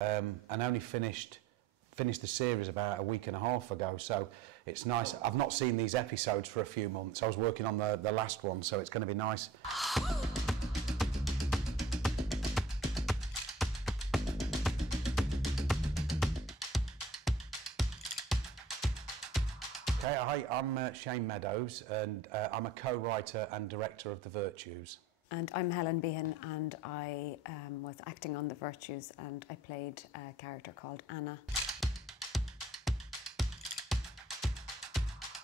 and only finished the series about a week and a half ago, so it's nice. I've not seen these episodes for a few months. I was working on the last one, so it's going to be nice. Okay, hi, I'm Shane Meadows, and I'm a co-writer and director of The Virtues. And I'm Helen Behan, and I was acting on The Virtues, and I played a character called Anna.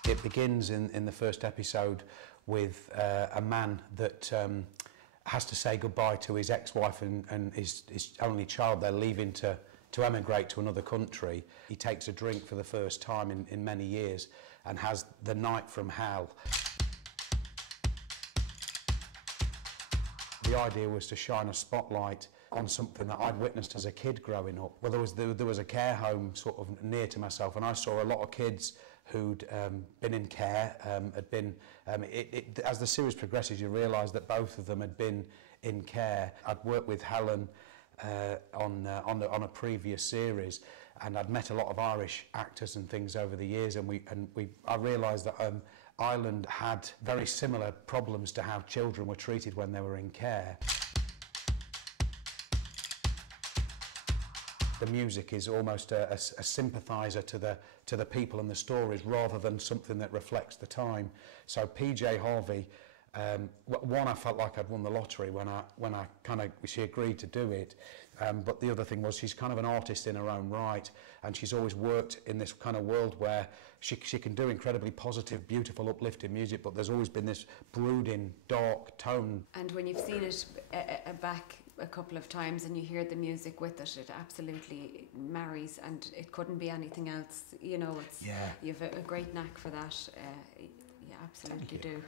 It begins in the first episode with a man that has to say goodbye to his ex-wife and his only child. They're leaving to emigrate to another country. He takes a drink for the first time in many years and has the night from hell. The idea was to shine a spotlight on something that I'd witnessed as a kid growing up. Well, there was a care home sort of near to myself, and I saw a lot of kids who'd been in care, as the series progresses, you realise that both of them had been in care. I'd worked with Helen on a previous series, and I'd met a lot of Irish actors and things over the years, and I realised that Ireland had very similar problems to how children were treated when they were in care. The music is almost a sympathiser to the people and the stories, rather than something that reflects the time. So PJ Harvey, one, I felt like I'd won the lottery when she agreed to do it. But the other thing was, she's kind of an artist in her own right, and she's always worked in this kind of world where she can do incredibly positive, beautiful, uplifting music, but there's always been this brooding, dark tone. And when you've seen it back a couple of times and you hear the music with it, it absolutely marries, and it couldn't be anything else. You know, you've a great knack for that. You absolutely do.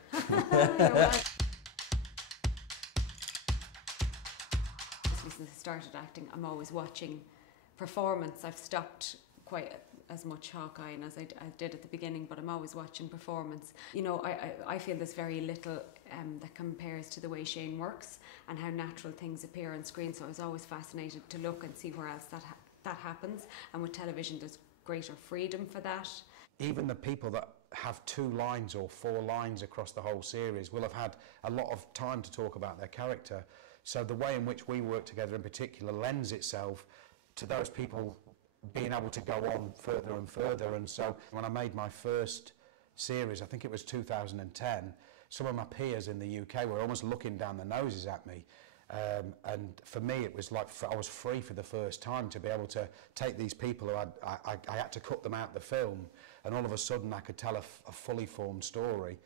You're right. Since I started acting, I'm always watching performance. I've stopped quite as much Hawkeye as I did at the beginning, but I'm always watching performance. You know, I feel there's very little that compares to the way Shane works and how natural things appear on screen, so I was always fascinated to look and see where else that happens, and with television there's greater freedom for that. Even the people that have 2 lines or 4 lines across the whole series will have had a lot of time to talk about their character. So the way in which we work together in particular lends itself to those people being able to go on further and further. And so when I made my first series, I think it was 2010, some of my peers in the UK were almost looking down their noses at me. And for me, it was like I was free for the first time to be able to take these people who I had to cut them out of the film, and all of a sudden I could tell a fully formed story.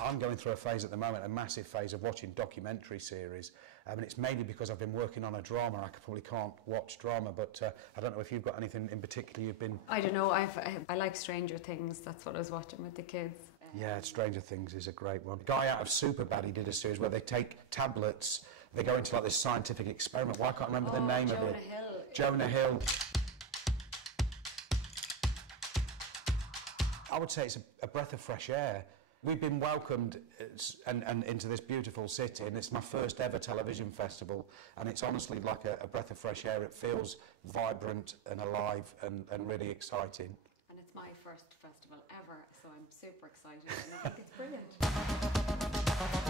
I'm going through a phase at the moment, a massive phase of watching documentary series. And it's maybe because I've been working on a drama, I probably can't watch drama, but I don't know if you've got anything in particular you've been... I don't know, I like Stranger Things, that's what I was watching with the kids. Yeah, Stranger Things is a great one. The guy out of Superbad, he did a series where they take tablets, they go into like this scientific experiment. Well, I can't remember the name of it. Jonah Hill. I would say it's a breath of fresh air. We've been welcomed and into this beautiful city, and it's my first ever television festival, and it's honestly like a breath of fresh air. It feels vibrant and alive and really exciting. And it's my first festival ever, so I'm super excited, and I think it's brilliant.